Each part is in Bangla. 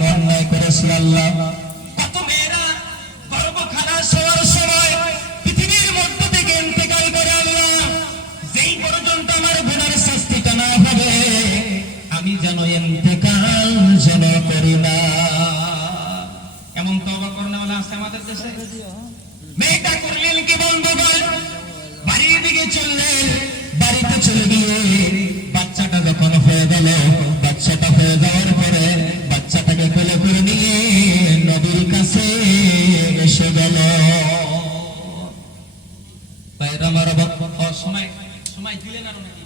কেন অন্যায় করেছি আল্লাহ? কত মেয়েরা গর্ভখানা শোয়ার সময় পৃথিবীর মধ্য থেকে ইন্তেকাল করে আল্লাহ, যেই পর্যন্ত আমার গুনার শাস্তিটা না হবে আমি যেন ইন্তেকাল যেন করি না। এমন তওবা করনেওয়ালা আছে আমাদের দেশে? মেয়েটা করলেন কি বন্ধুগণ, বাড়ির দিকে চললেন, বাড়িতে চলে গিয়ে বাচ্চাটা যখন হয়ে গেল, বাচ্চাটা হয়ে যাওয়ার পরে বাচ্চাটাকে কোলে করে নিয়ে নবীর কাছে এসে গেল। সময় দিলেন আরো নাকি?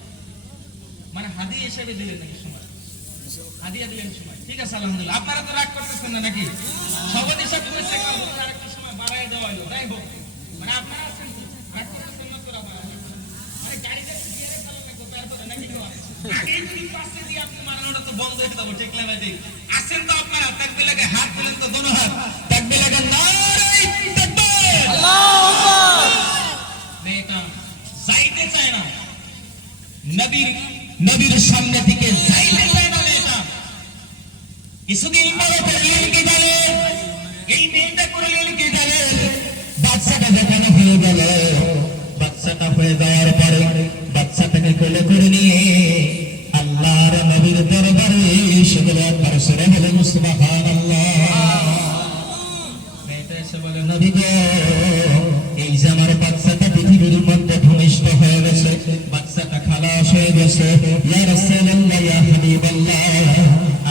মানে হাদিয়া হিসেবে দিলেন নাকি? সময় হাদিয়া দিলেন সময়, ঠিক আছে আলহামদুলিল্লাহ। আপনারা তো রাগ করতেছেন না নাকি? সবাই হিসাব করেছে আরেকটা সময় বাড়ায় দেওয়া হলো, তাই হোক। মানে আপনারা আছেন রাগ করতেছেন না তোরা, মানে গাড়িটা গিয়ারে চালানো লাগবে তারপরে নাকি? আগে যদি পাশে দিয়ে আপনি মারানোটা তো বন্ধ হয়ে যাবে, ঠিক না ভাই? আসেন তো আপনারা, তাকবীর লাগে হাত দিলেন তো দোনো হাত, তাকবীর লাগে নারে তাকবীর, আল্লাহু আকবার। মেয়েটা যাইতে চায় না, নবীর সামনে থেকে যাইতে চায় না মেয়েটা। কিছুদিন পরে করলেন কি জানেন? এই মেয়েটা করলেন কি জানেন? বাচ্চাটা যখন হয়ে গেল, বাচ্চাটা হয়ে যাওয়ার পরে বাচ্চাটাকে কোলে করে নিয়ে আল্লাহর নবীর দরবারে এসে গেল। একবার সরে বলেন সুবহানাল্লাহ। মেয়েটা এসে বলে, নবী গো, এই যে আমার বাচ্চাটা পৃথিবীর মধ্যে ভূমিষ্ঠ হয়ে গেছে, বাচ্চাটা খালাস হয়ে গেছে, ইয়া রাসূলুল্লাহ, ইয়া হাবিবাল্লাহ,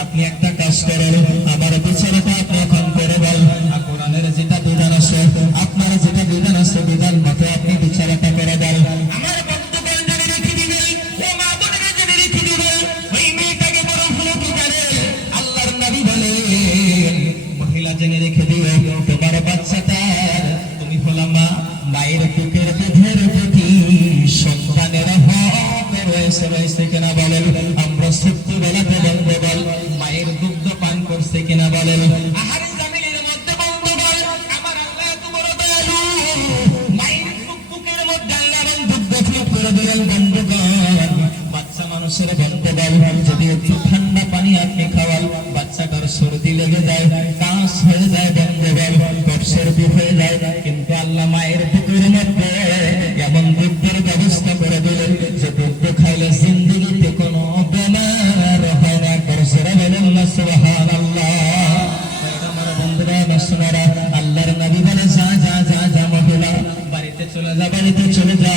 আপনি একটা কাজ করেন, আমার বিচারটা আপনি এখন করে দেন। কোরআনের যেটা বিধান আছে, আপনার যেটা বিধান আছে, বিধান মতো আপনি বিচারটা করে দেন। আমার বন্ধুগণ জেনে রেখে দিবেন, ও মা বোনেরা জেনে রেখে দিবেন, ওই মেয়েটাকে বড় হলো কি জানে? আল্লাহর নবী বলেন, মহিলা জেনে রেখে দিও, তোমার বাচ্চাটা তুমি হলো মা, মায়ের বুকের দুধের প্রতি সন্তানের হক রয়েছে কিনা বলেন? আমরা সত্যি বেলাতে বলতে বল, মায়ের দুগ্ধ পান করছে কিনা বলেন? আহারে জামিনের মধ্যে বন্ধুগণ, আমার আল্লাহ এত বড় দয়ালু, মায়ের বুকের মধ্যে আল্লাহ দুগ্ধ ফিট করে দিলেন। বন্ধুগণ, বাচ্চা মানুষের বন্ধুগণ, যদি একটু ঠান্ডা পানি আপনি খাওয়াল, বাচ্চাটার সর্দি লেগে যায়, কাশ হয়ে যায়, বন্ধুগণ সর্দি হয়ে যায়, কিন্তু আল্লাহ মায়ের বুকের মধ্যে এমন দুগ্ধের ব্যবস্থা করে দিলেন যে দুগ্ধ খাইলে জিন্দগিতে কোনো বেমার হয় না। করসরা বলেন না সুবহানাল্লাহ। আমার বন্ধুরা নসনারা, আল্লাহর নবী বলে, যা যা যা যা মহিলা, বাড়িতে চলে যা, বাড়িতে চলে যা।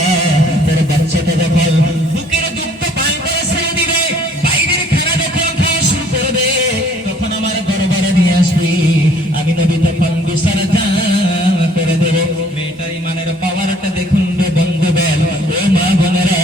তোর বাচ্চাটা যখন বুকের দুগ্ধ পান করে ছেড়ে দিবে, বাইরের খানা যখন খাওয়া শুরু করবে, তখন আমার দরবারে নিয়ে আসবি, আমি নবী তখন বিচার করে দেব। মেয়েটার ইমানের পাওয়ারটা দেখুন রে বন্ধুগণ, ও মা বোনেরা,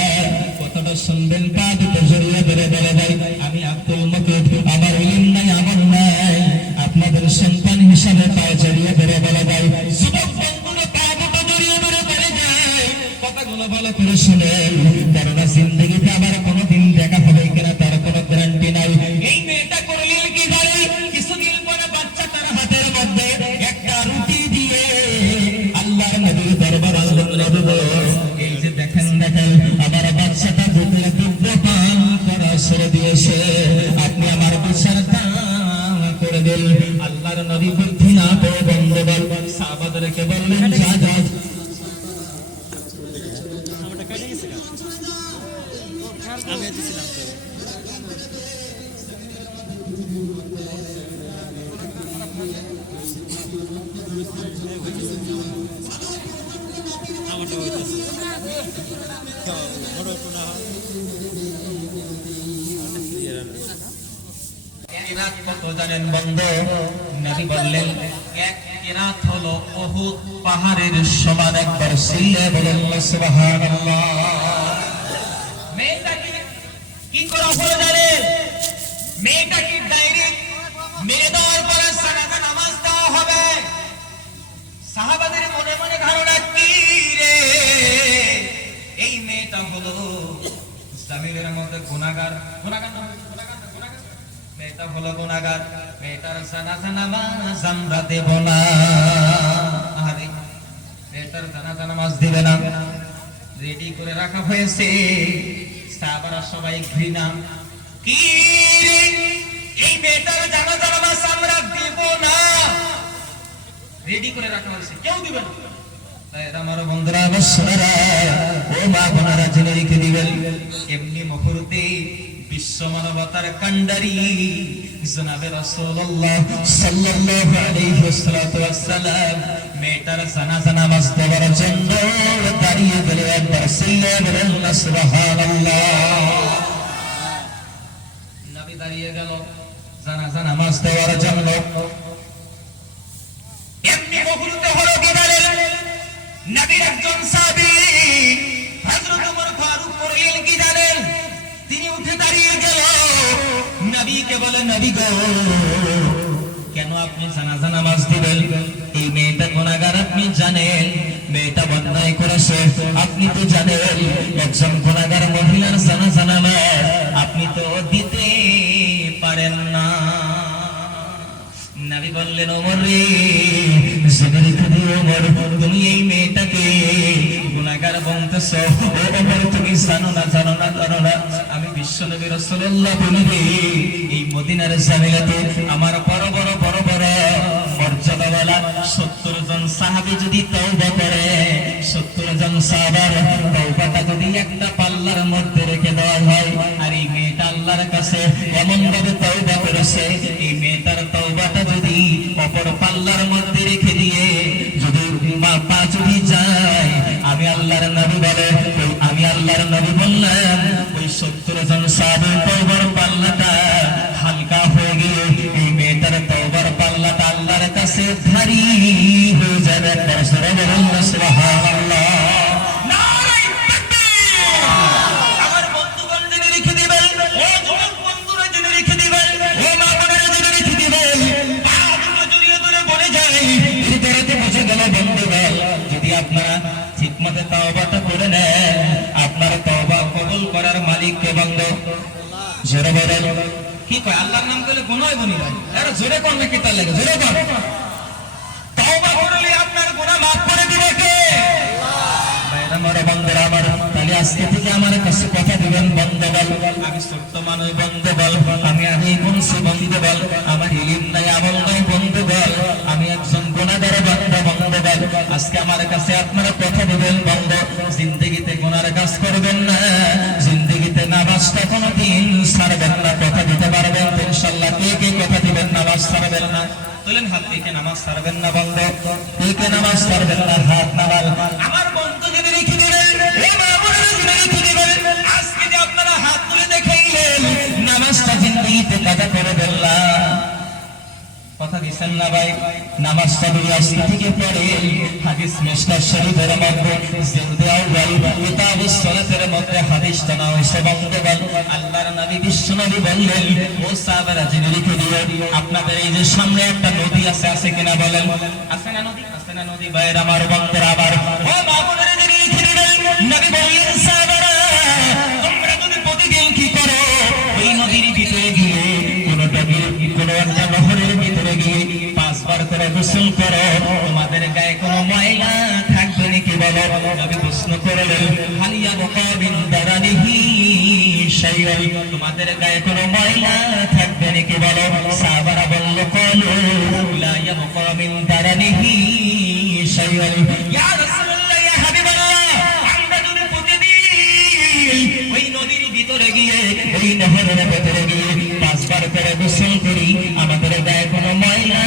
কতটা শুনবেন, পা দুটো জড়িয়ে ধরে বলে দেয়, আমি আব্দুল মকিব, আমার ইলম নাই, আমার নাই, আপনাদের সন্তান হিসাবে পা জড়িয়ে ধরে বলে দেয়। যুবক বন্ধুরা পা দুটো জড়িয়ে ধরে বলে যায়, কথাগুলো ভালো করে শুনেন, কেননা জিন্দগিতে আবার কোনোদিন দেখা হবে কিনা তার কোনো গ্যারান্টি নাই। এই মেয়েটা করলেন কি জানেন? কিছুদিন পরে বাচ্চাটার হাতের মধ্যে একটা রুটি দিয়ে আল্লাহর নবীর দরবারে এই যে দেখেন দেখেন, আমার বাচ্চাটা বুকের দুগ্ধ পান করা ছেড়ে দিয়েছে, আপনি আমার বিচারটা করে দিন। আল্লাহর নবী বুদ্ধি না পেয়ে বন্ধুগণ সাহাবাদেরকে বললেন, যা যা আমি দিছিলাম তো আমারটা হইতেছে বড় কোনা কিরাত কত জানেন বন্ধু? নবী বললেন, এক কিরাত হলো উহুদ পাহাড়ের সমান। একবার সিল্লে বলেন সুবহানাল্লাহ। মেয়েটা কি করা হলো জানেন? মেয়েটা কি ডাইরেক্ট মেরে দেওয়ার পরে সালাতে নামাজ দেওয়া হবে? সাহাবাদের মনে মনে ধারণা কি রে, এই মেয়েটা হলো জামিনের মধ্যে গুনাহগার, মেয়েটা হলো গুনাহগার, মেয়েটার জানাজা নামাজ আমরা দেব না। আরে মেয়েটার জানাজা নামাজ দিবে না, রেডি করে রাখা হয়েছে। সাহাবারা সবাই ঘৃণা, কি রে, এই মেয়েটার জানাজা নামাজ আমরা রেডি করে রাখা হয়েছে, কেউ দিবে না। তাই আমার বন্ধুরা বৎসরা, ও মা বোনেরা জেনে রেখে দিবেন, এমনি মুহূর্তে বিশ্ব মানবতার কান্ডারি জনাবে রাসূলুল্লাহ সাল্লাল্লাহু আলাইহি ওয়াসাল্লাম মেয়েটার জানাজা নামাজ দেওয়ার জন্য দাঁড়িয়ে গেলে একবার সিল্লা বলেন না সুবহানাল্লাহ। নবী দাঁড়িয়ে গেল জানাজা নামাজ দেওয়ার জন্য। এমনি মুহূর্তে হলো বিদালের নবীর একজন সাহাবী হযরত ওমর ফারুক করলেন কি জানেন, তিনি উঠে দাঁড়িয়ে গেল, নবীকে বলে, নবী গো, কেন আপনি জানাজা নামাজ দিবেন? এই মেয়েটা গুনাহগার, আপনি জানেন মেয়েটা অন্যায় করেছে, আপনি তো জানেন একজন গুনাহগার মহিলার জানাজা নামাজ আপনি তো দিতে পারেন না। নবী বললেন, ওমর রে, জেনে রেখে দিও ওমর, তুমি এই মেয়েটাকে গুনাহগার বলতেছো। ও ওমর, তুমি জানো না, জানো না, জানো না, আমি বিশ্বনবী রাসূলুল্লাহ বলি, এই মদিনার জামিলাতে আমার বড় বড় বড় বড় মর্যাদাওয়ালা 70 জন সাহাবী যদি তওবা করে, 70 জন সাহাবার তওবাটা যদি একটা পাল্লার মধ্যে রেখে দেওয়া হয়, আর এই মেয়েটা আল্লাহর কাছে এমন ভাবে তওবা করেছে, এই মেয়েটার তওবাটা যদি অপর পাল্লার মধ্যে রেখে দিয়ে যদি পা যদি যায়, আমি আল্লাহর নবী বলে, আমি আল্লাহর নবী বললাম, ওই 70 জন সাহাবীর তওবার পাল্লাটা হালকা হয়ে গিয়ে এই মেয়েটার তওবার পাল্লাটা আল্লাহর কাছে ভারী হয়ে যাবে। সুবহানাল্লাহ। নারায়ে তাকবীর। আমার বন্ধুগণ জেনে রেখে দিবেন, ও যুবক বন্ধুরা জেনে রেখে দিবেন, ও মা বোনেরা জেনে রেখে দিবেন, পা দুটো জড়িয়ে ধরে বলে যাই, হৃদয়তে বুঝে গেল বন্ধুগণ, যদি আপনারা ঠিকমতো তওবাটা করে নেন, আপনার তওবা কবুল করার মালিক কে বন্ধু? জোরে বলেন। কি কয়, আল্লাহর নাম করলে গুনাহ হয় বনি ভাই, আরে জোরে কোন নাকি তার লাগে, জোরে কোন। তওবা করলে আপনার গুনাহ maaf করে দিবে কে? ভাইরা আমার, বন্ধুরা আমার, তাহলে আজকে থেকে আমার কাছে কথা দিবেন বন্ধুগণ। আমি ছোট্ট মানুষ বন্ধুগণ, আমি আগে বংশী বন্ধুগণ, আমার ইলম নাই, আমল নাই বন্ধুগণ, আমি একজন গুনাহগার বান্দা বন্ধুগণ। আজকে আমার কাছে আপনারা কথা দিবেন বন্ধু, জিন্দেগিতে গুনার কাজ করবেন না, জিন্দেগিতে নামাজটা কোনোদিন ছাড়বেন না। কথা দিতে পারবেন তো ইনশাআল্লাহ? কে কে কথা দিবেন নামাজ ছাড়বেন না? তোলেন হাত থেকে, নামাজ ছাড়বেন না বন্ধু? কে কে নামাজ ছাড়বেন না? হাত নামাল। আমার বন্ধু জেনে রেখে দিবেন, ও মা বোনেরা জেনে রেখে দিবেন, আজকে যে আপনারা হাত তুলে দেখাইলেন, নামাজটা জিন্দেগিতে কাজা করবেন না। কথা দিচ্ছেন না ভাই? নামাজটা যদি আজকে থেকে পড়ে, হাদিস মিশকাত শরীফের মধ্যে জিলদে আউয়াল কিতাবুস সালাতের মধ্যে হাদিসটা না হইছে বন্ধুগণ, আল্লাহর নবী বিশ্বনবী বললেন, ও সাহাবারা জেনে রেখে দিও, আপনাদের এই যে সামনে একটা নদী আছে, আছে কিনা বলেন? আছে না নদী? আছে না নদী? ভাইয়ের আমার, বন্ধুরা আবার, ও মা বোনেরা জেনে রেখে দিবেন, নবী বললেন, সাহাবারা তোমরা যদি প্রতিদিন কি করো, ওই নদীর ভিতরে গিয়ে কোনো একটা নহরের ভিতরে গিয়ে 5 বার করে গোসল করো, তোমাদের গায়ে কোনো ময়লা থাকবে নাকি বলো? নবী প্রশ্ন করলেন, হালিয়া মুকাবিন দারানিহি শাইআন, তোমাদের গায়ে কোনো ময়লা থাকবে নাকি বলো? সাহাবারা বলল, ক্বালু লা ইয়াবকা মিন দারানিহি শাইআন। ইয়া রাসূলুল্লাহ, ইয়া হাবিবাল্লাহ, আমরা যদি প্রতিদিন ওই নদীর ভিতরে গিয়ে, ওই নহরের ভিতরে গিয়ে 5 বার করে গোসল করি, আমাদের গায়ে কোনো ময়লা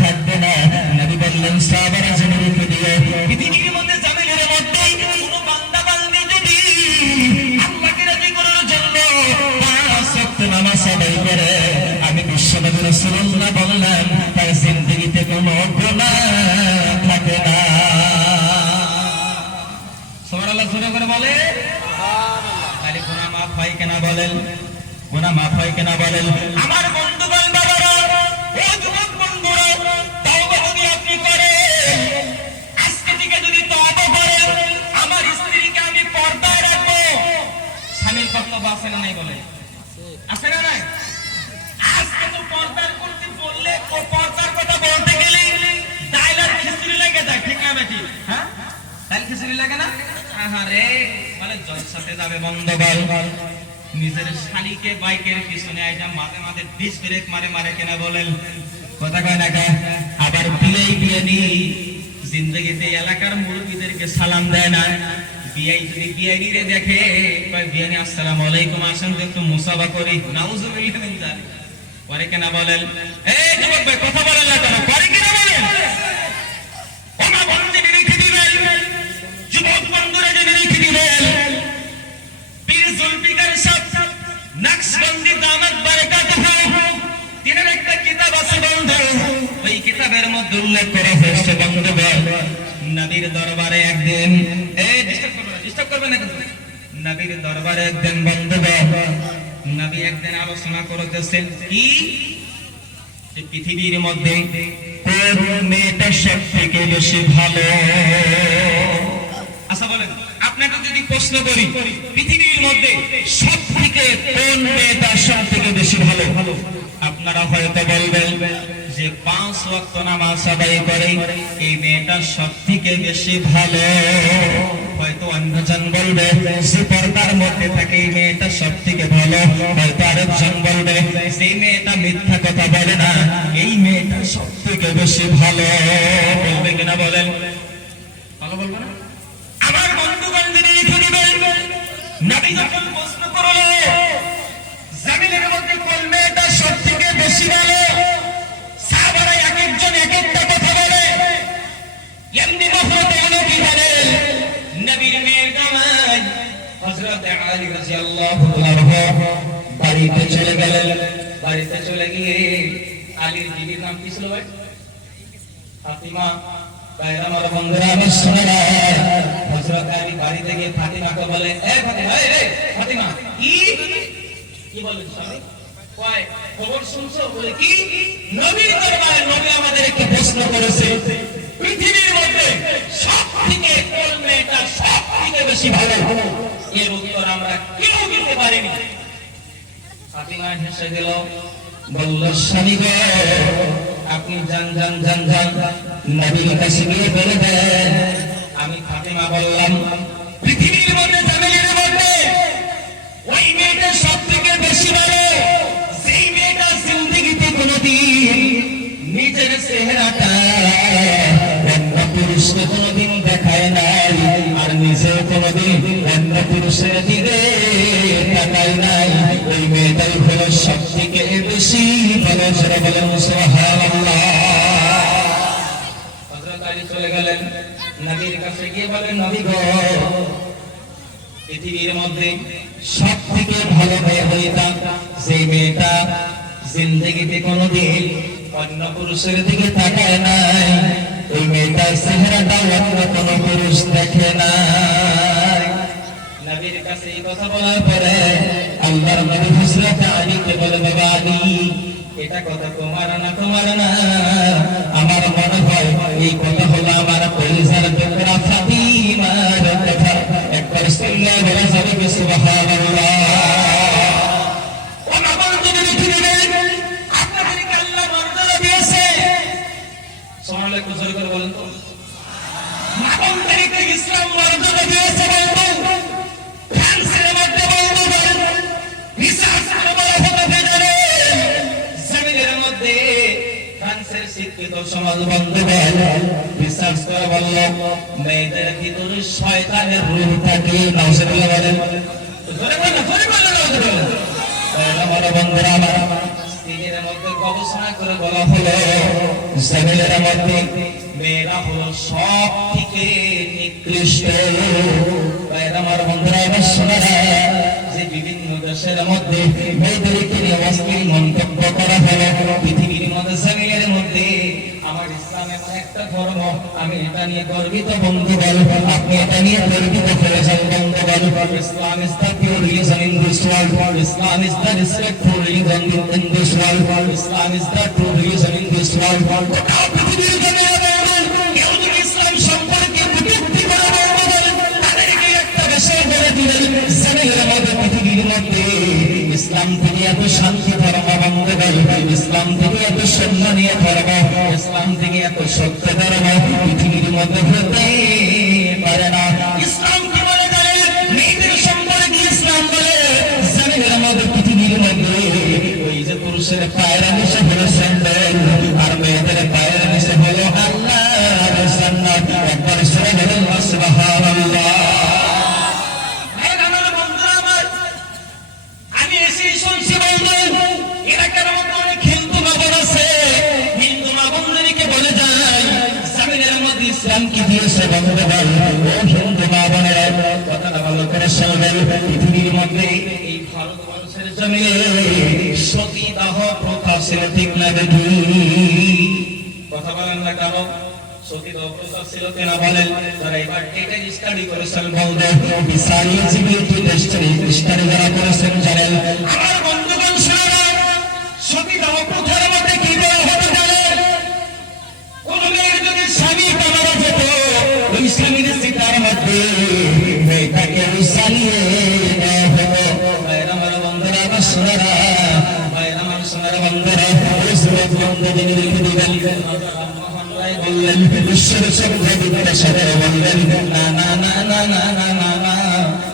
থাকবে না। নবী বললেন, সাহাবারা জেনে রেখে দিও, পৃথিবীর মধ্যে জামিলের মধ্যেই কোনো বান্দা বান্দি যদি আল্লাহকে রাজি করার জন্য 5 ওয়াক্ত নামাজ আদায় করে, আমি বিশ্বনবী রাসূলুল্লাহ বললাম, তার জিন্দেগিতে কোনো গুনাহ থাকে না। সুবহানাল্লাহ, জোরে করে বলে। তাহলে গুনাহ মাফ হয় কিনা বলেন? গুনাহ মাফ হয় কিনা বলেন? আমার বন্ধুগণ, বাবারা, ও যুবক বন্ধুরা, তওবা যদি আপনি করেন, আজকে থেকে যদি তওবা করেন, আমার স্ত্রীকে আমি পর্দায় রাখবো। স্বামীর কর্তব্য আছে না নাই বলে? আছে না নাই? আজকে তো পর্দার করতে বললে, ও পর্দার কথা বলতে গেলে ডায়লগ খিচুড়ি লেগে যায়, ঠিক না বেটি? হ্যাঁ, ডাইল খিচুড়ি লাগে না? আহারে, বলে জলসাতে যাবে বন্ধুগণ, নিজের শালীকে বাইকের পিছনে আইটা মাঝে মাঝে ডিস ব্রেক মারে মারে কেনা বলেন? কথা কয় না কে? আবার আবার বিআইনি জিন্দগিতে এলাকার মুরব্বীদেরকে সালাম দেয় না। বিআই যদি বিআইনি রে দেখে কয় বিআইনি আসসালামু আলাইকুম, আসেন তো একটু মুসাফা করি। নাউজুবিল্লাহ মিন যালিক। পরে কেনা বলেন, এই যুবক ভাই কথা বলেন না কেন? পরে কেনা বলেন, ওনা বন্ধে রেখে দিবেন। যুবক বন্ধুরা যদি রেখে দিবেন, পীর জুলফিকার সাহেব নকশবন্দি দামাত বারাকাতুহু তিনার একটা কিতাব আছে বন্ধু। ওই কিতাবের মধ্যে উল্লেখ করা হয়েছে বন্ধুগণ, নবীর দরবারে একদিন ডিস্টার্ব করবে না কিন্তু, নবীর দরবারে একদিন বন্ধুগণ, নবী একদিন আলোচনা করতেছেন কি যে পৃথিবীর মধ্যে কোন মেয়েটা সব থেকে বেশি ভালো। আচ্ছা বলেন, আপনাকে যদি প্রশ্ন করি পৃথিবীর মধ্যে সব থেকে কোন মেয়েটা সব থেকে বেশি ভালো, আপনারা হয়তো বলবেন যে 5 ওয়াক্ত নামাজ আদায় করে এই মেয়েটা সব থেকে বেশি ভালো। হয়তো অন্যজন বলবে যে পর্দার মধ্যে থাকে এই মেয়েটা সব থেকে ভালো। হয়তো আরেকজন বলবে সেই মেয়েটা মিথ্যা কথা বলে না, এই মেয়েটা সব থেকে বেশি ভালো। বলবে কিনা বলেন? ভালো বলবো না? আমার বন্ধুগণ যিনি লিখে দিবেন, নবী যখন প্রশ্ন করলো জমিনের মধ্যে কোন মেয়েটা সব থেকে বেশি ভালো, সাহাবারা এক একজন এক একটা কথা বলে। এমনি মহরতে নবী বলেন, নবীর মেয়ের জামাই হযরত আলী রাদিয়াল্লাহু আনহু বাড়িতে চলে গেলেন। বাড়িতে চলে গিয়ে আলীর বিবির নাম কি ছিল ভাই? ফাতিমা। আমার বন্ধুরা আমার শোনেরা, হযরত আলী বাড়ি থেকে ফাতিমাকে বলে, এ ফাতিমা, এই ফাতিমা, কি বলেন স্বামী? কয় খবর শুনছো? বলে কি? নবীর দরবারে নবী আমাদের একটা প্রশ্ন করেছে, পৃথিবীর মধ্যে সবথেকে কোন মেয়েটা সবথেকে বেশি ভালো। এর উত্তর আমরা কেউ দিতে পারিনি। ফাতিমা হেসে দিল, বলল, স্বামী গো, আপনি যান যান যান যান নবীর কাছে গিয়ে বলে দেন। আমি ফাতিমা বললাম, পৃথিবীর মধ্যে জামিলের মধ্যে ওই মেয়েটা সব থেকে বেশি ভালো যেই মেয়েটা জিন্দেগিতে কোনোদিন নিজের চেহারাটা অন্য পুরুষকে কোনোদিন দেখায় নাই, আর নিজে কোনোদিন অন্য পুরুষের দিকে তাকায় নাই। ওই মেয়েটাই হলো সব থেকে বেশি ভালো। সেটা বলেন সুবহানাল্লাহ। হযরত আলী চলে গেলেন নবীর কাছে গিয়ে বলেন, নবী গো, পৃথিবীর মধ্যে সব থেকে ভালো মেয়ে হইতাম যে মেয়েটা জিন্দেগিতে কোনোদিন অন্য পুরুষের দিকে তাকায় নাই, ওই মেয়েটার চেহারাটা অন্য কোনো পুরুষ দেখে নাই। নবীর কাছে এই কথা বলার পরে আল্লাহর নবী হযরত আলীকে বলে, বাবা আলী, এটা কথা তোমার না, আমার মনে হয় এই কথা হলো আমার কলিজার টুকরা ফাতিমার কথা। একবার শুনলে বলা যাবে কি সুবহানাল্লাহ। ও আমার যদি লিখে দেন, আপনাদেরকে আল্লাহ মর্যাদা দিয়েছে। সুবহানাল্লাহ একটু জোরে করে বলেন তো। আপনাদেরকে ইসলাম মর্যাদা দিয়েছে বলবো। ফ্রান্সের মধ্যে বলবো বলেন, রিসার্চ করে বলা হতে পারে জমিনের মধ্যে ফ্রান্সের শিক্ষিত সমাজ বন্ধুগণ রিসার্চ করে বলল, মেয়েদের ভিতরে শয়তানের রূহ থাকে। নাউজুবিল্লাহ বলেন, জোরে বলেন, জোরে বলেন নাউজুবিল্লাহ। আমার বন্ধুরা, আমার স্ত্রীদের মধ্যে গবেষণা করে বলা হলো জমিনের মধ্যে মেয়েরা হলো সব থেকে নিকৃষ্ট। আমার বন্ধুরা, আমার শোনারা, যে বিভিন্ন দেশের মধ্যে মেয়েদেরকে নিয়ে অশ্লীল মন্তব্য করা হলো। পৃথিবীর মধ্যে জমিনের মধ্যে আমার ইসলাম এমন একটা ধর্ম, আমি এটা নিয়ে গর্বিত বন্ধুগণ। আপনি এটা নিয়ে গর্বিত হয়ে যান বন্ধুগণ। Islam is the pure religion in this world. Islam is the respectful religion in this world. Islam is the true religion in this world. পৃথিবীর জমিনে কেউ যদি ইসলাম সম্পর্কে বিকৃতি করে বলেন, তাদেরকে একটা বিষয় বলে দিলেন, জমিনের মধ্যে পৃথিবীর মধ্যে ইসলাম থেকে এত শান্তি ধর্ম বন্ধুগণ, ইসলাম থেকে এত সম্মানীয় ধর্ম, ইসলাম থেকে এত সত্য ধর্ম পৃথিবীর মধ্যে হতে পারে না। ইসলাম কি বলে জানেন? মেয়েদের সম্পর্কে ইসলাম বলে জমিনের মধ্যে পৃথিবীর মধ্যে ওই যে পুরুষের পায়ের নিচে হলো স্যান্ডেল, আর মেয়েদের পায়ের নিচে হলো করেছে বন্ধুগণ, ও হিন্দু মা বোনেরা, কথাটা ভালো করে শুনবেন। পৃথিবীর মধ্যে এই ভারতবর্ষের জমিনে সতীদাহ প্রথা ছিল, ঠিক না বেঠি? কথা বলেন না কেন? সতীদাহ প্রথা ছিল কিনা বলেন? যারা এবার এটা স্টাডি করেছেন বলবে, স্টাডি যারা করেছেন জানেন। আমার বন্ধুগণ শুনে সতীদাহ প্রথার মধ্যে কি বলা হতো জানেন? কোন মেয়ের যদি স্বামী মারা যেত, ওই স্বামীর চিতার মধ্যে মেয়েটাকে চালিয়ে দেওয়া হতো। ভাইরা আমার বন্ধুরা, আমার সোনারা, ভাইরা আমার সোনারা বন্ধুরা, ওই সুরত বন্ধু যিনি লিখে দিবেন বললেন, ঈশ্বরের সঙ্গে বিদ্যাসাগর বললেন, না না না না না না না না,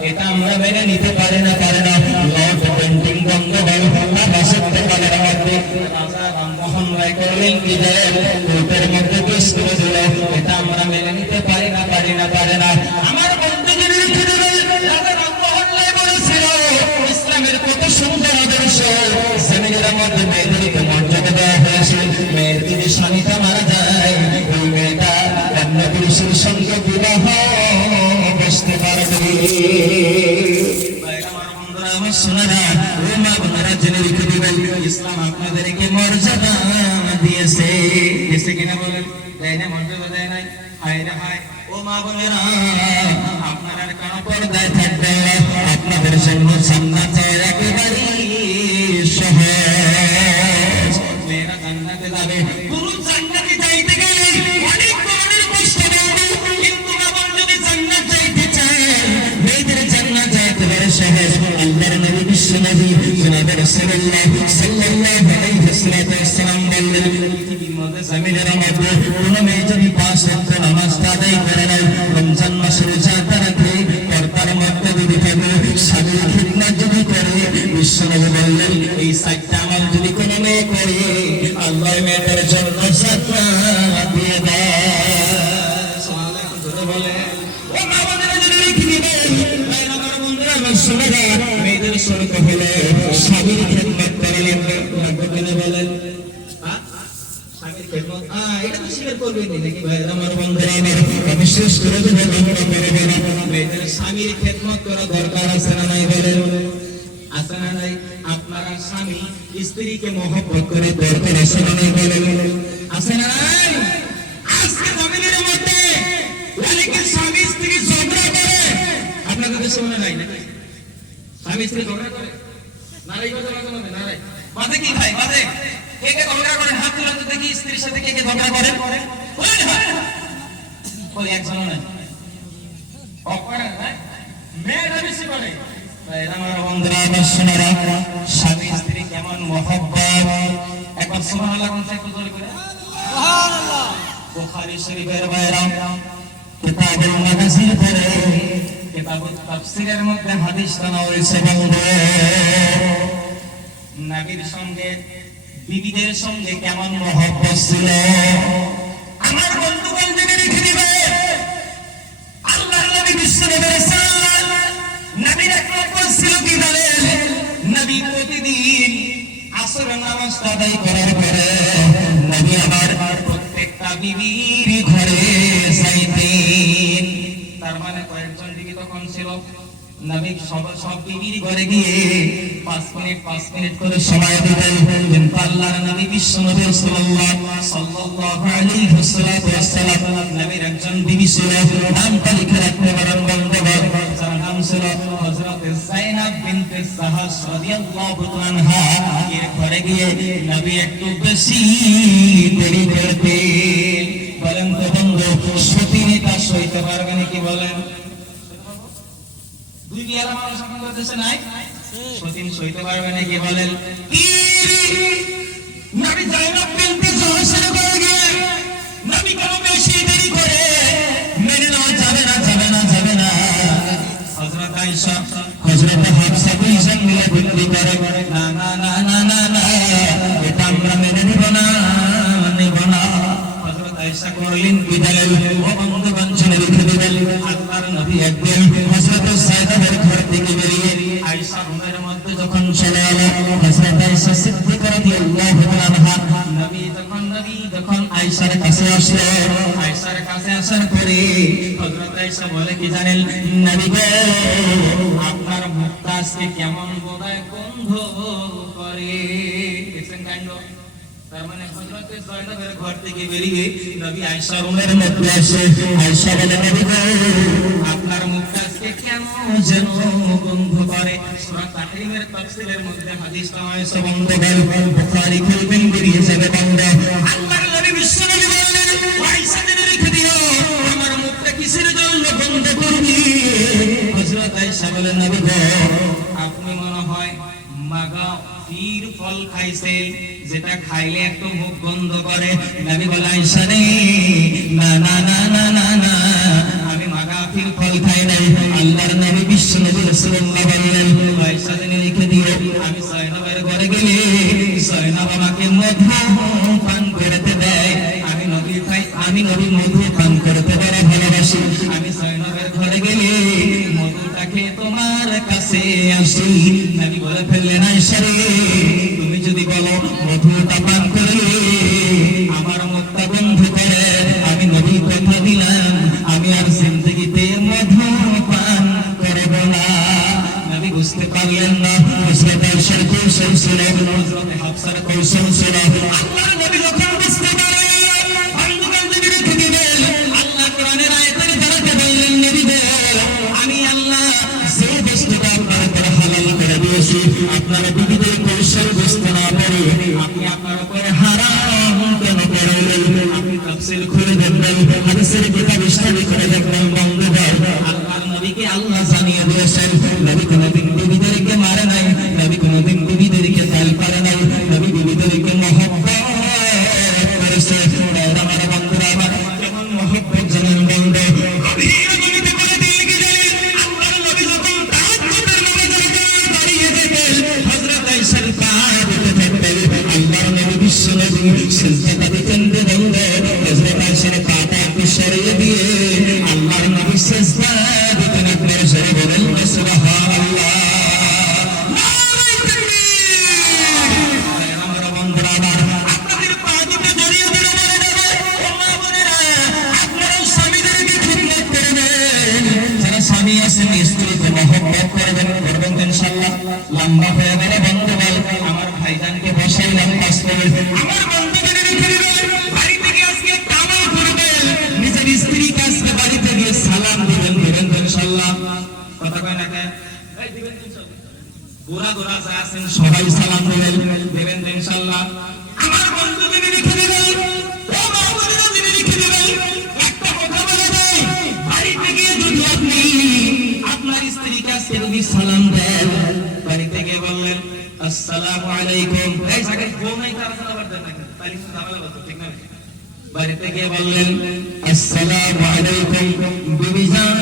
এটা আমরা মেনে নিতে পারি না, পারে না। লর্ড পেন্টিং বন্ধ বাসত্তকালের মধ্যে রাজা রামমোহন রায় করলেন কি দেন, কোর্টের মধ্যে পেশ করে দিল, এটা আমরা মেনে নিতে পারি না, পারি না, পারে না। আমার বন্ধু যিনি লিখে দিলেন, রাজা রামমোহন রায় বলেছিল, ইসলামের কত সুন্দর আদর্শ, জমিনের মধ্যে মেয়েদেরকে মর্যাদা দেওয়া হয়েছে। মেয়ের যদি স্বামীটা মারা যায়, ওই মেয়েটা অন্য পুরুষের সঙ্গে বিবাহ বসতে পারবে। আমার বন্ধুরা, আমার সোনারা, ও মা বোনেরা, জেনে রেখে দিবেন, ইসলাম আপনাদেরকে মর্যাদা দিয়েছে। দিয়েছে কিনা বলেন? দেয় না? মর্যাদা দেয় নাই? হায় রে হায়। ও মা বোনেরা, আপনারা কেন পর্দায় থাকবে? আপনাদের জন্য জান্নাত যাওয়া একেবারেই সহজ। মেয়েরা জান্নাতে যাবে, পুরুষ জান্নাতে যাইতে গেলে অনেক ধরনের কষ্ট হবে, কিন্তু বাবার যদি জান্নাত যাইতে চায়, মেয়েদের জান্নাত যাইতে পারে সহজ। আল্লাহর নবী বিশ্ব নবী জনাবে রাসূলুল্লাহ সাল্লাল্লাহু আলাইহি ওয়াসাল্লাম বললেন, পৃথিবীর মধ্যে জমিনের মধ্যে কোন মেয়ে যদি 5 ওয়াক্ত নামাজ আদায় করে নাই, রমজান মাসে রোজা রাখে, পর্দার মধ্যে যদি থাকে, স্বামীর খিদমত যদি করে, বিশ্ব নবী বললেন, এই 4টা আমল যদি কোন মেয়ে করে, আল্লাহ মেয়েদের জন্য জান্নাত দিয়ে দেয়। সুবহানাল্লাহ ধরে বলেন। ও মা বোনেরা, যদি লিখে দিবেন, ভাইরা আমার বন্ধুরা, আমার সোনারা, মেয়েদের শরীর হলে স্বামীর খিদমত করে লাগবে কিনা বলেন? স্বামীর খিদমত এটা তো স্বীকার করবেন নাকি? ভাইরা আমার বন্ধুরা, আমি শেষ করে দেবো, মেয়েদের স্বামীর খিদমত করা দরকার আছে না নাই বলেন? আছে না নাই? আপনারা স্বামী স্ত্রীকে মহব্বত করে দরকার আছে না নাই বলেন? আছে না নাই? আজকে জমিনের মধ্যে অনেকে স্বামী স্ত্রী ঝগড়া করে, আপনাদের দেশে মনে নাই নাকি? স্বামী স্ত্রী ঝগড়া করে? নারী কথা বলতে নারী বাদে কি ভাই বাদে? কে কে ঝগড়া করেন? হাত তুলে তো দেখি, স্ত্রীর সাথে কে কে ঝগড়া করেন? ওই একজন নাই, অপরাধ না, মেয়েরা বেশি করে। আমার বন্ধুরা, আমার সোনারা, স্বামী স্ত্রী কেমন মহব্বত, একবার সুবহানাল্লাহ একটু জোরে করে। সুবহানাল্লাহ। বুখারী শরীফের বাইরে কিতাবুল মাগাজির পড়ে, কিতাবুত তাফসীরের মধ্যে হাদিস জানা হয়েছে বন্ধু, নবীর সঙ্গে বিবিদের সঙ্গে কেমন মহব্বত ছিল। আমার বন্ধুগণ জেনে রেখে দিবে, আল্লাহর নবী বিশ্ব নবী নবীর এক লক্ষণ ছিল কি বলেন? নবী প্রতিদিন আসর নামাজ আদায় করার পরে নবী আমার প্রত্যেকটা বিবির ঘরে যাইতেন। তার মানে কয়েকজন বিবি তখন ছিল? নবী সব বিবির ঘরে গিয়ে 5 মিনিট করে সময় দিতেন। কিন্তু আল্লাহর নবী বিশ্ব নবী সাল্লাল্লাহু আলাইহি ওয়াসাল্লাম, নবীর একজন বিবি ছিল, নামটা লিখে রাখতে পারেন বন্ধুগণ, যার নাম ছিল হযরত যায়েনাব বিনতে জাহাস রাদিয়াল্লাহু আনহা। এর ঘরে গিয়ে নবী একটু বেশি দেরি করতেন। বলেন তো বন্ধু, সতীনী তা সইতে পারবে নাকি বলেন? দুই বিয়ালা মানুষ আপনাদের দেশে নাই, সতীন সইতে পারবে নাকি বলেন? নবী যায়েনাব বিনতে জাহাসের ঘরে গিয়ে নবী কেন বেশি দেরি করে? মেনে নেওয়া যাবে না, যাবে না, যাবে না। হযরত আয়েশা, হযরত হাফসা দুইজন মিলে বিক্রি করে, না না না না না না, এটা আমরা মেনে নেব না, নেব না। হযরত আয়েশা করলেন কি জানেন? ও বন্ধুগণ জেনে রেখে দিবেন, আল্লাহর নবী একদিন হযরত যায়েনাবের ঘর থেকে বেরিয়ে আয়েশা রুমের মধ্যে যখন চলে এলেন, হযরত আয়েশা সিদ্দিকা রাদিয়াল্লাহু আনহা, নবী তখন নবী যখন আয়েশার কাছে আসলো, আয়েশার কাছে আসার পরে হযরত আয়েশা বলে কি জানেন, নবী গো আপনার মুখটা আজকে কেমন বোধহয় গন্ধ করে। দেখছেন কাণ্ড? তার মানে হযরত জয়নবের ঘর থেকে বেরিয়ে নবী আয়েশা রুমের মধ্যে আসে। আয়েশা বলে নবী গো আপনার মুখটা আজকে কেমন যেন গন্ধ করে। সূরা তাহরিমের তাফসীরের মধ্যে হাদিসটা আয়েশা বন্ধুগণ বুখারী খুলবেন বেরিয়ে যাবে বন্ধ। আল্লাহর নবী বিশ্বনবী বললেন আয়েশা জেনে রেখে দিও আমার মুখটা কিসের জন্য গন্ধ করবে। হযরত আয়েশা বলে নবী গো আপনি মনে হয় মাগা ফির ফল খাইছেন, যেটা খাইলে একটু মুখ গন্ধ করে। নবী বলে আয়েশা রে না না না না না না আমি মাগা ফির ফল খাই নাই। আল্লাহর নবী বিশ্বনবী রাসূলুল্লাহ বললেন আয়েশা জেনে রেখে দিও আমি জয়নবের ঘরে গেলে জয়নব আমাকে মধু পান করতে দেয়। আমি নবী মধু পান করতে বড় ভালোবাসি। আমি জয়নবের ঘরে গেলে মধুটাকে তোমার কাছে আসি। নবী বলে ফেললেন আয়েশা রে তুমি যদি বলো মধুটা পান করলে আমার মুখটা গন্ধ করে, আমি নবী কথা দিলাম আমি আর জিন্দেগিতে মধু পান করব না। নবী বুঝতে পারলেন না হযরত আয়েশার কৌশল ছিল, হযরত হাফসার কৌশল ছিল। আল্লাহর নবী যখন বুঝতে পারলেন বান্ধব-বান্ধবী রেখে দিবেন, আল্লাহ কোরআনের আয়াতের দ্বারা বললেন নবী গো আমি আল্লাহ যে বস্তুটা আপনার উপরে হালাল করে দিয়েছি আপনারা বিবিদের কৌশল বুঝতে না পারে আপনি আপনার উপরে হারাম কেন করলেন। আপনি তাফসীর খুলে দেখবেন, হাদিসের কিতাব স্টাডি করে দেখবেন বন্ধুগণ আল্লাহর নবীকে আল্লাহ জানিয়ে দিয়েছেন নবী কোনদিন বিবিদেরকে মারে নাই, নবী কোনদিন বিবিদেরকে তাল পারে নাই, নবী বিবিদেরকে মহব্বত করেছে। আমার বন্ধুরা আমার কেমন মহব্বত জানেন বন্ধু, গভীর গভীরে বলে দিয়ে গেলেন আল্লাহর নবী যখন তাহাজ্জুদের নামাজের জন্য দাঁড়িয়ে যেতেন হযরত আয়েশার পা দিতে থাকতেন। আল্লাহর নবী বিশ্বনবী সিজদা দিতেন বন্ধু, হযরত আয়েশার পাটা একটু সরিয়ে দিয়ে আল্লাহর নবী সিজদা দিতেন। আপনারা সবাই বলেন সুবহানাল্লাহ। আমার বন্ধুরা আমার আপনাদের পা দুটো জড়িয়ে ধরে বলে দেবে ও মা বোনেরা আপনারা স্বামীদেরকে খিদমত করবেন। যারা স্বামী আছেন স্ত্রীকে মহব্বত করবেন ইনশাআল্লাহ। লম্বা হয়ে গেলে বন্ধুগণ আমার ভাইজানকে বসাইলাম পাঁচ মিনিট, আমার বন্ধুদের রেখে দিবেন বাড়ি থেকে আজকে কামাই করবেন, নিজের স্ত্রীকে আজকে বাড়িতে গিয়ে সালাম দিবেন ইনশাআল্লাহ। কথা কয় না কেন এই দিবেন ইনশাআল্লাহ। গোরা গোরা যা আছেন সবাই সালাম দিবেন ইনশাআল্লাহ। আমার বন্ধুদের রেখে দিবেন ও মা বোনেরা দিনে রেখে দিবেন। একটা কথা বলে দেই বাড়িতে গিয়ে যদি আপনি আপনার স্ত্রীকে আজকে যদি সালাম দেন বাড়িতে গিয়ে বললেন আসসালামু আলাইকুম, এই জায়গায় ফোন নাই তার সাথে আবার দেন না তাহলে কিন্তু ঝামেলা হতো ঠিক না। বাড়িতে গিয়ে বললেন আসসালামু আলাইকুম বিবিজান,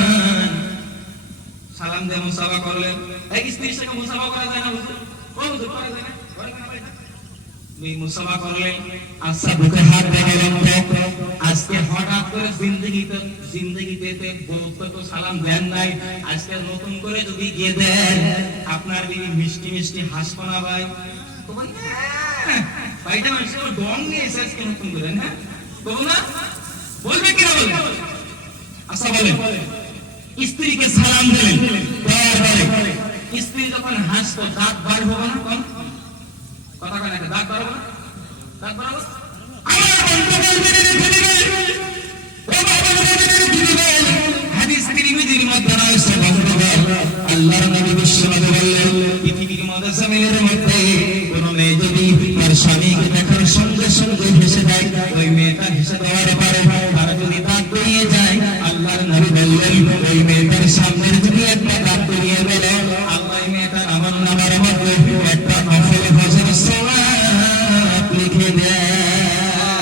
সালাম দিয়ে মুসাফা করলেন। এই স্ত্রীর সঙ্গে মুসাফা করা যায় না হুজুর? ও হুজুর করা যায় না, করে না ভাই এই মুসাফা করলেন। আচ্ছা বুকে হাত দিলেন তো আজকে হঠাৎ করে জিন্দেগিতে বহুত তো সালাম দেন নাই, আজকে নতুন করে যদি গিয়ে দেন আপনার বিবি মিষ্টি মিষ্টি হাসবো না ভাই। তো বলি ভাইটা মানুষের ডং নিয়ে এসে আজকে নতুন করে না বলবো না, বলবে কিনা বলবে? আচ্ছা বলেন স্ত্রীকে সালাম দিলেন, স্ত্রী যখন হাসতো দাঁত বার হবে না? কম কথা কয় না, দাঁত বার হবে না? দাঁত বার হবে? আমার বন্ধু বলবেন রেখে দিবেন ও বাবা বলবেন রেখে দিবেন। হাদিস তিরমিজির মধ্যে রয়েছে বন্ধুগণ আল্লাহর নবী বিশ্বনবী বললেন পৃথিবীর মধ্যে জমিনের মধ্যে কোন মেয়ে যদি তার স্বামীকে দেখার সঙ্গে সঙ্গে হেসে দেয়, ওই মেয়েটা হেসে দেওয়ার পরে তার যদি দাঁত বেরিয়ে যায় আল্লাহর নবী বললেন ওই মেয়েটার সামনের যদি একটা দাঁত বেরিয়ে গেল আল্লাহ মেয়েটার আমার নামার মধ্যে একটা নফল ফজর সওয়াব লিখে দেয়।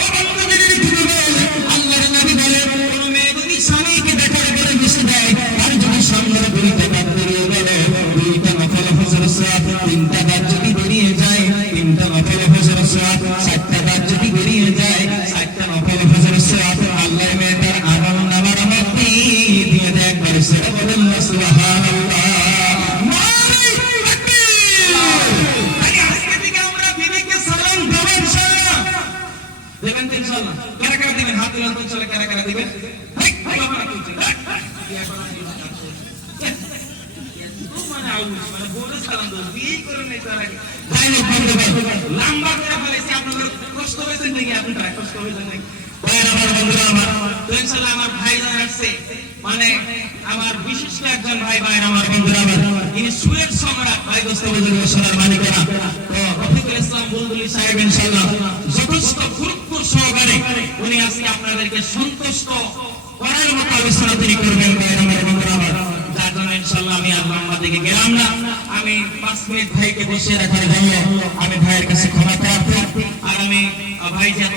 ও বন্ধুদের রেখে দিবেন আল্লাহর নবী বলেন কোন মেয়ে যদি স্বামীকে দেখার পরে হেসে দেয় আর যদি সামনের দুইটা দাঁত বেরিয়ে গেল দুইটা নফল ফজর সওয়াব, তিনটা দাঁত যদি বেরিয়ে যায় তিনটা নফল ফজর সওয়াব, চারটা দাঁত যদি বেরিয়ে যায় চারটা নফল ফজর সওয়াব, দেবেন তো ইনশাআল্লাহ? কারা কারা দিবেন? হাত তুলেন তো ইনশাআল্লাহ, কারা কারা দিবেন? হেই, বাবা না তুলছে। মানে আউশ, মানে বলে সালাম দাও, বিয়ে করে নেই তার আগে। যাই হোক বন্ধুগণ, লম্বা করে ফেলেছি, আপনাদের কষ্ট হয়েছে নাকি? আপনারা কষ্ট হয়েছে নাকি? ভাইয়ের আমার, বন্ধুরা আমার, তো ইনশাআল্লাহ আমার ভাইজান আসছে, মানে আমার বিশিষ্ট একজন ভাই, ভাইয়ের আমার, বন্ধুরা আমার, ইনি সুরের সম্রাট, ভাই দোস্ত বুজুর্গ সোনার মালিকেরা, তো রফিকুল ইসলাম বুলবুলি সাহেব ইনশাআল্লাহ যথেষ্ট গুরুত্ব সহকারে উনি আজকে আপনাদেরকে সন্তুষ্ট করার মতো আলোচনা তিনি করবেন, ভাইয়ের আমার, বন্ধুরা আমার। যার জন্য ইনশাআল্লাহ আমি আর লম্বা দিকে গেলাম না, আমি 5 মিনিট ভাইকে বসিয়ে রাখার জন্য আমি ভাইয়ের কাছে ক্ষমা প্রার্থী। আর আমি ভাই যেন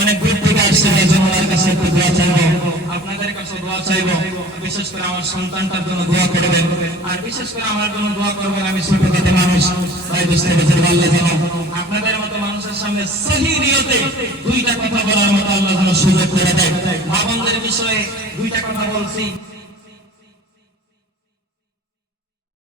অনেক দূর থেকে আসছে, এই জন্য ওনার কাছে একটু দোয়া চাইবো, আপনাদের কাছে দোয়া চাইবো, বিশেষ করে আমার সন্তানটার জন্য দোয়া করবেন, আর বিশেষ করে আমার জন্য দোয়া করবেন। আমি ছোট থেকে মানুষ, ভাই বুঝতে পেরেছেন, আল্লাহ যেন আপনাদের মতো মানুষের সামনে সহি নিয়তে দুইটা কথা বলার মতো আল্লাহ যেন সুযোগ করে দেয়। মা বোনদের বিষয়ে দুইটা কথা বলছি।